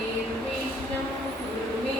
निर्विष्णं कुरु मे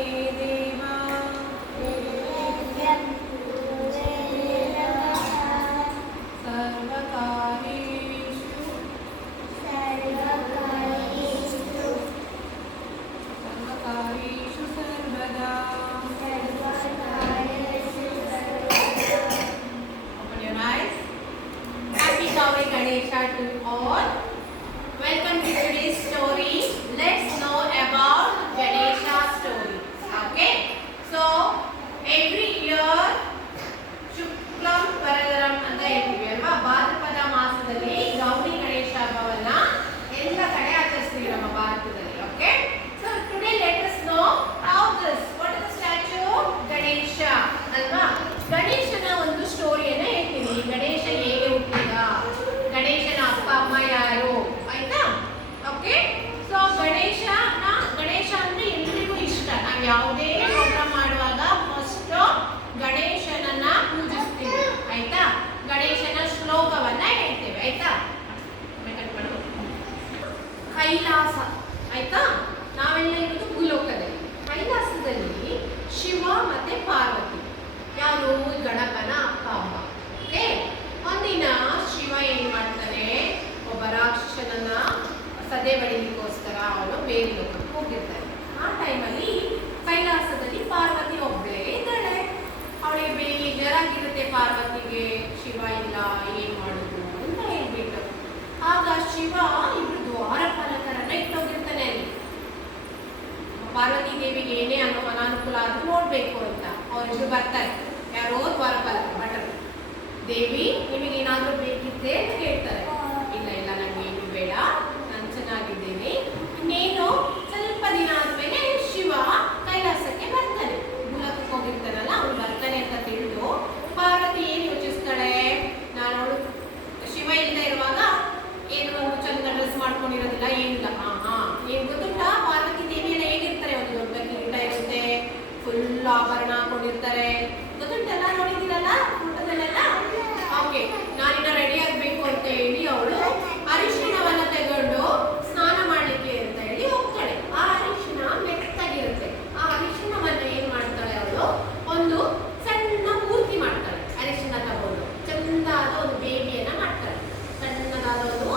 ಕೈಲಾಸ. ಆಯ್ತಾ? ನಾವೆಲ್ಲ ಇರೋದು ಭೂಲೋಕದಲ್ಲಿ. ಕೈಲಾಸದಲ್ಲಿ ಶಿವ ಮತ್ತೆ ಪಾರ್ವತಿ. ಯಾರು? ಗಣಪನ ಅಪ್ಪ, ಅಮ್ಮ. ಓಕೆ ಒಂದಿನ ಶಿವ ಏನ್ ಮಾಡ್ತಾನೆ ಒಬ್ಬ ರಾಕ್ಷಸನನ್ನ ಸದೆ ಬಡಿಲಿಕ್ಕೋಸ್ಕರ ಅವನು ಬೇರೆ ಲೋಕಕ್ಕೆ ಹೋಗಿರ್ತಾನೆ ಆ ಟೈಮಲ್ಲಿ ಕೈಲಾಸದಲ್ಲಿ ಪಾರ್ವತಿ ಒಬ್ಬಳೇ ಇದ್ದಾಳೆ. ಅವಳಿಗೆ ಬೇಜಾರಾಗಿರುತ್ತೆ ಪಾರ್ವತಿಗೆ. ಶಿವ ಇಲ್ಲ, ಏನ್ ಮಾಡುದು ಅಂತ ಹೇಳ್ಬಿಟ್ಟು. ಆಗ ಶಿವ ಇಬ್ರು ದ್ವಾರಪಾಲಕರನ್ನ ಇಟ್ಟೋಗಿರ್ತಾನೆ ಅಲ್ಲಿ ದೇವಿಗೆ ಏನೇ ಅನ್ನೋ ಅನಾನುಕೂಲ ಆದ್ರೂ ನೋಡ್ಬೇಕು ಅಂತ. ಅವರಿಬ್ರು ಬರ್ತಾರೆ. ಯಾರೋ ದ್ವಾರಪಾಲ ಭಟರು ದೇವಿ ನಿಮಗೆ ಬೇಕಿತ್ತೆ ಅಂತ ಕೇಳ್ತಾರೆ ಇಲ್ಲ ಇಲ್ಲ ನಂಗೆ ಏನು ಬೇಡ ನಾನು ಚೆನ್ನಾಗಿದ್ದೇನೆ ಇನ್ನೇನು ಸ್ವಲ್ಪ ದಿನ ಆದ್ಮೇಲೆ ಶಿವ ಕೈಲಾಸಕ್ಕೆ ಬರ್ತಾನೆ ಮೂಲಕಕ್ಕೆ ಹೋಗಿರ್ತಾನಲ್ಲ ಅವ್ನು ಬರ್ತಾನೆ ಅಂತ ತಿಳಿದು ಪಾರ್ವತಿ ಏನ್ ಯೋಚಿಸ್ತಾಳೆ ನಾನು ಅವಳು ಶಿವ ಇಲ್ಲದೆ ಇರುವಾಗ ಏನು ಒಂದು ಚಂದ ಡ್ರೆಸ್ ಮಾಡ್ಕೊಂಡಿರೋದಿಲ್ಲ ಏನಿಲ್ಲ ಹಾ ಹಾ ಏನ್ ಗೊತ್ತುಂಟಾ ಪಾರ್ವತಿ ದೇವಿ ಎಲ್ಲ ಹೇಗಿರ್ತಾರೆ ಒಂದು ದೊಡ್ಡ ಕಿರೀಟ ಇರುತ್ತೆ ಫುಲ್ ಆಭರಣ ಹಾಕೊಂಡಿರ್ತಾರೆ ಗೊತ್ತುಂಟಲ್ಲ ನೋಡಿದ್ದೀರಲ್ಲ ಫೋಟೋದಲ್ಲೆಲ್ಲ ಓಕೆ ನಾನಿನ್ನ ರೆಡಿ ಆಗ್ಬೇಕು ಅಂತ ಹೇಳಿ ಅವಳು ಅರಿಶಿಣವನ್ನ ತಗೊಂಡು ಸ್ನಾನ ಮಾಡ್ಲಿಕ್ಕೆ ಅಂತ ಹೇಳಿ ಹೋಗ್ತಾಳೆ ಆ ಅರಿಶಿಣ ಮೆತ್ತಗಿರುತ್ತೆ ಆ ಅರಿಶಿಣವನ್ನ ಏನ್ ಮಾಡ್ತಾಳೆ ಅವಳು ಒಂದು ಸಣ್ಣ ಮೂರ್ತಿ ಮಾಡ್ತಾಳೆ ಅರಿಶಿಣ ತಗೊಂಡು ಚಂದಾದ ಒಂದು ಬೇಬಿಯನ್ನ ಮಾಡ್ತಾಳೆ ಸಣ್ಣದಾದ ಒಂದು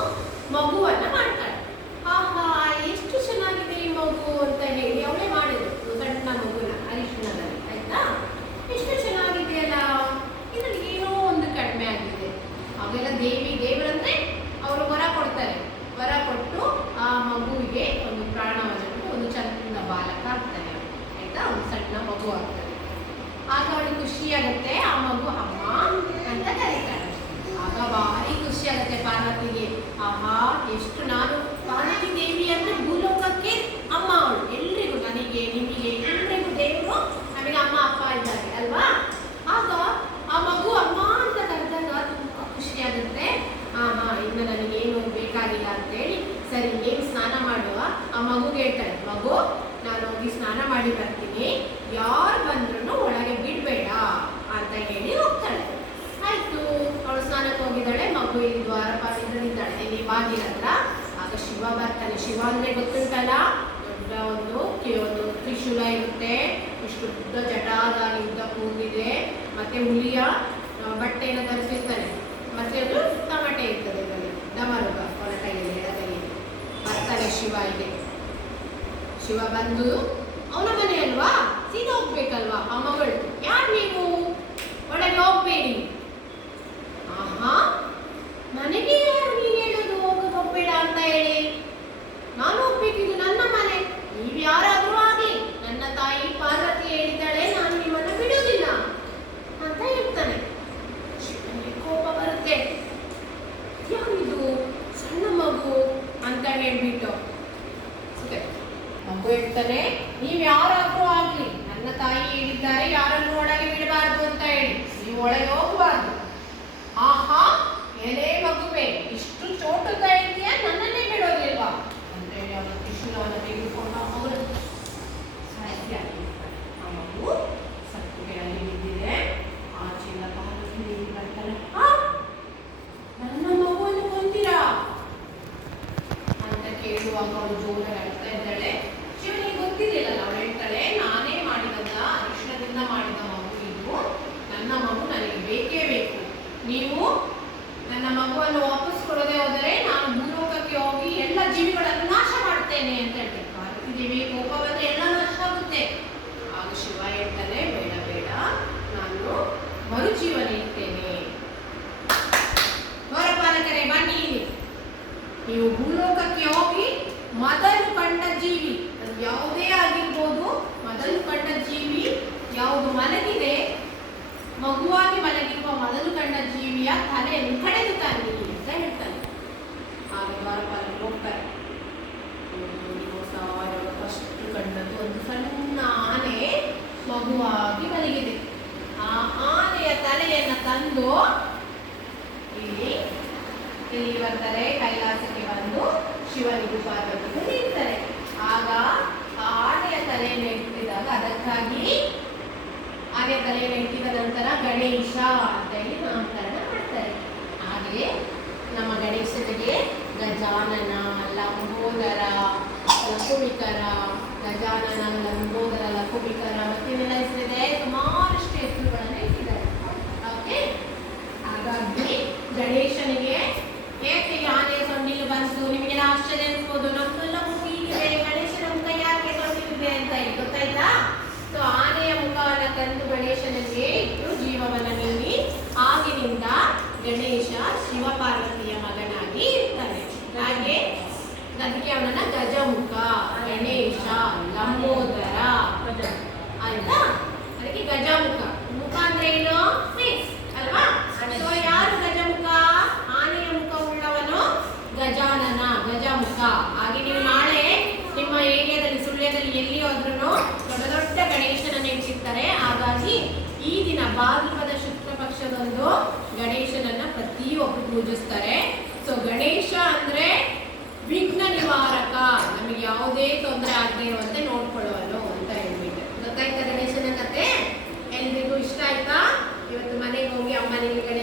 ಮಗುವನ್ನ ಮಾಡ್ತಾಳೆ. ಆಹಾ, ಎಷ್ಟು ಚೆನ್ನಾಗಿದೆ ಈ ಮಗು ಅಂತ ಹೇಳಿ ಅವಳೇ ಮಾಡಿದ್ರು ಸಣ್ಣ ಮಗುನ, ಅರಿಶಿಣದಲ್ಲಿ, ಆಯ್ತಾ? ಎಷ್ಟು ಚೆನ್ನಾಗಿದೆಯಲ್ಲ ಇದ್ರಲ್ಲಿ ಏನೋ ಒಂದು ಕಡಿಮೆ ಆಗಿದೆ. ಅವೆಲ್ಲ ದೇವಿ, ದೇವರಂದ್ರೆ ಅವರು ವರ ಕೊಡ್ತಾರೆ. ವರ ಕೊಟ್ಟು ಆ ಮಗುವಿಗೆ ಒಂದು ಪ್ರಾಣವನ್ನು ಒಂದು ಚಂದ ಬಾಲಕ ಆಗ್ತಾನೆ. ಆಯ್ತಾ? ಒಂದು ಸಣ್ಣ ಮಗು ಆಗ್ತದೆ ಆಗ ಅವಳಿಗೆ ಖುಷಿಯಾಗುತ್ತೆ ಆ ಮಗು ಅಮ್ಮ ಅಂತ ಕರೀತಾಳೆ ಆಗ ಭಾರಿ ಖುಷಿ ಆಗುತ್ತೆ ಪಾರ್ವತಿಗೆ ಆಹಾ ಎಷ್ಟು ನಾನು ಪಾರ್ವತಿ ದೇವಿ ಅಂದ್ರೆ ಭೂಲೋಕಕ್ಕೆ ಅಮ್ಮ ಅವಳು. ಎಲ್ರಿಗೂ ನನಗೆ, ನಿಮಗೆ, ಎಲ್ರಿಗೂ ದೇವರು ನಮಗೆ ಅಮ್ಮ, ಅಪ್ಪ ಇದ್ದಾರೆ, ಅಲ್ವಾ? ಆಗ ಆ ಮಗು ಅಮ್ಮ ಅಂತ ಕರೆದಾಗ ತುಂಬಾ ಖುಷಿ ಆಗುತ್ತೆ ಹಾ ಇನ್ನು ನನಗೇನು ಬೇಕಾಗಿಲ್ಲ ಅಂತೇಳಿ ಸರಿ, ಏನು ಸ್ನಾನ ಮಾಡುವ? ಆ ಮಗುಗೆ ಹೇಳ್ತಾಳೆ ಮಗು, ನಾನು ಹೋಗಿ ಸ್ನಾನ ಮಾಡಿ ಬರ್ತೀನಿ. ಯಾರು ಬಂದ್ರು ಒಳಗೆ ಬಿಡ್ಬೇಡ ಅಂತ ಹೇಳಿ ಹೋಗ್ತಾಳೆ. ಆಯ್ತು, ಅವಳು ಸ್ನಾನಕ್ಕೆ ಹೋಗಿದ್ದಾಳೆ, ಮಗು ಇಲ್ಲಿ ದ್ವಾರಪಾಲ ಇಲ್ಲಿ ಬಾಗಿಲ ಹತ್ರ ಆಗ ಶಿವ ಬರ್ತಾನೆ. ಶಿವ ಅಂದ್ರೆ ಗೊತ್ತುಂಟಲ್ಲ? ದೊಡ್ಡ ಒಂದು ಒಂದು ತ್ರಿಶೂಲ ಇರುತ್ತೆ. ಇಷ್ಟು ಉದ್ದ ಜಟಾದಾಗಿ ಉದ್ದ ಕೂಗಿದೆ ಮತ್ತೆ ಹುಲಿಯ ಬಟ್ಟೆಯನ್ನು ಧರಿಸಿರ್ತಾನೆ ಮತ್ತೆ ಅದು ತಮಟೆ ಇರ್ತದೆ ಇದರಲ್ಲಿ. ಡಮರುಗ ಅವನ ಕೈಯಲ್ಲಿ ಎಡಗೈಯಲ್ಲಿ. ಬರ್ತಾನೆ ಶಿವ ಇದೆ ಶಿವ ಬಂದು, ಅವನ ಮನೆ ಅಲ್ವಾ? ಸೀದಾ ಹೋಗ್ಬೇಕಲ್ವಾ? ಆ ಮಗಳು, ಯಾರು ನೀವು? ಒಳಗೆ ಆಹಾ ನನಗೆ ಯಾರು ನೀನು ಹೇಳೋದು ಹೋಗೋದು ಹೋಗ್ಬೇಡ ಅಂತ ಹೇಳಿ ನಾನು ಹೋಗ್ಬೇಕಿದ್ದು ನನ್ನ ಮನೆ ನೀವು ಯಾರಾದ್ರೂ ಆಗ್ಲಿ ನನ್ನ ತಾಯಿ ಪಾರ್ವತಿ ಹೇಳಿದ್ದಾಳೆ ನಾನು ನಿಮ್ಮನ್ನ ಬಿಡುವುದಿಲ್ಲ ಅಂತ ಹೇಳ್ತಾನೆ ಶಿವನಿಗೆ ಕೋಪ ಬರುತ್ತೆ ಯಾರಿದು ಸಣ್ಣ ಮಗು ಅಂತ ಹೇಳ್ಬಿಟ್ಟು ಓಕೆ. ಮಗು ಹೇಳ್ತಾನೆ ನೀವ್ ಯಾರಾದ್ರೂ ಆಗ್ಲಿ ನನ್ನ ತಾಯಿ ಹೇಳಿದ್ದಾರೆ ಯಾರನ್ನು ಒಳಗೆ ಬಿಡಬಾರ್ದು ಅಂತ ಹೇಳಿ ನೀವು ಒಳಗೆ ಹೋಗಬಾರ್ದು no opposite ಮಗುವಾಗಿ ಮಲಗಿದೆ. ಆ ಆನೆಯ ತಲೆಯನ್ನು ತಂದು ಇಲ್ಲಿ ಇಲ್ಲಿ ಬರ್ತಾರೆ ಕೈಲಾಸಕ್ಕೆ ಬಂದು ಶಿವನಿಗೂ ಪಾರ್ವತಿಗೂ ನಿಲ್ತಾರೆ ಆಗ ಆ ಆನೆಯ ತಲೆಯನ್ನು ಇಟ್ಟಿದಾಗ ಅದಕ್ಕಾಗಿ ಆನೆಯ ತಲೆಯನ್ನು ಇಟ್ಟಿದ ನಂತರ ಗಣೇಶ ಅಂತ ಹೇಳಿ ನಾಮಕರಣ ಮಾಡ್ತಾರೆ. ಹಾಗೆಯೇ ನಮ್ಮ ಗಣೇಶನಿಗೆ ಗಜಾನನ, ಲಂಬೋದರ ಲಕುಮಿಕರ ಗಜಾನನ ಲಂಬೋದರ ಲಕುಮಿಕರ ಮತ್ತೇನೆಲ್ಲ ಹೆಸರಿದೆ ಸುಮಾರಷ್ಟು ಹೆಸರುಗಳನ್ನು ಇಟ್ಟಿದ್ದಾರೆ ಓಕೆ ಹಾಗಾಗಿ ಗಣೇಶನಿಗೆ ಏಕೆ ಈ ಆನೆಯ ಸೊಂಡಿಲು ಬಂತು ನಿಮಗೆಲ್ಲ ಆಶ್ಚರ್ಯ ಅನ್ಸ್ಬೋದು ನಮ್ದೆಲ್ಲ ಮುಖ ಹೀಗಿದೆ ಗಣೇಶನ ಮುಖ ಯಾಕೆ ಸೊಂಡಿಲಿದೆ ಅಂತ ಹೇಳಿ ಗೊತ್ತಾಯ್ತಾ ಸೊ ಆನೆಯ ಮುಖವನ್ನ ತಂದು ಗಣೇಶನಿಗೆ ಇಟ್ಟು ಜೀವವನ್ನ ನೀಡಿ, ಆಗಿನಿಂದ ಗಣೇಶ ಶಿವಪಾರ್ವತಿಯ ಮಗನಾಗಿ ಇರ್ತಾನೆ. ಹಾಗೆ, ಅದಕ್ಕೆ ಗಜಮುಖ, ಗಣೇಶ, ಲಂಬೋದರ ಆಯ್ತಾ ಅದಕ್ಕೆ ಗಜಮುಖ ಮುಖ ಅಂದ್ರೆ ಏನು ಫೇಸ್ ಅಲ್ವಾ ಸೊ ಯಾರು ಗಜಮುಖ ಆನೆಯ ಮುಖ ಉಳ್ಳವನು ಗಜಾನನ ಗಜಮುಖ ಹಾಗೆ ನೀವು ನಾಳೆ ನಿಮ್ಮ ಸುಳ್ಯದಲ್ಲಿ ಎಲ್ಲಿ ದೊಡ್ಡ ದೊಡ್ಡ ಗಣೇಶನನ್ನು ಇಟ್ಟಿರ್ತಾರೆ ಹಾಗಾಗಿ ಈ ದಿನ ಭಾದ್ರಪದ ಶುಕ್ಲ ಪಕ್ಷದಂದು ಗಣೇಶನನ್ನ ಪ್ರತಿಯೊಬ್ಬರು ಪೂಜಿಸ್ತಾರೆ. ಸೊ ಗಣೇಶ ಅಂದ್ರೆ ವಿಘ್ನ ನಿವಾರಕ. ನಮಗೆ ಯಾವುದೇ ತೊಂದರೆ ಆಗದೆ ಇರುವಂತೆ ನೋಡ್ಕೊಳ್ಳುವನು ಅಂತ ಹೇಳ್ಬಿಟ್ಟು. ಗೊತ್ತಾಯ್ತಾ ಗಣೇಶನ ಕತೆ? ಎಲ್ರಿಗೂ ಇಷ್ಟ ಆಯ್ತಾ? ಇವತ್ತು ಮನೆಗೆ ಹೋಗಿ ಅಮ್ಮನಿಗೆ ಗಣೇಶ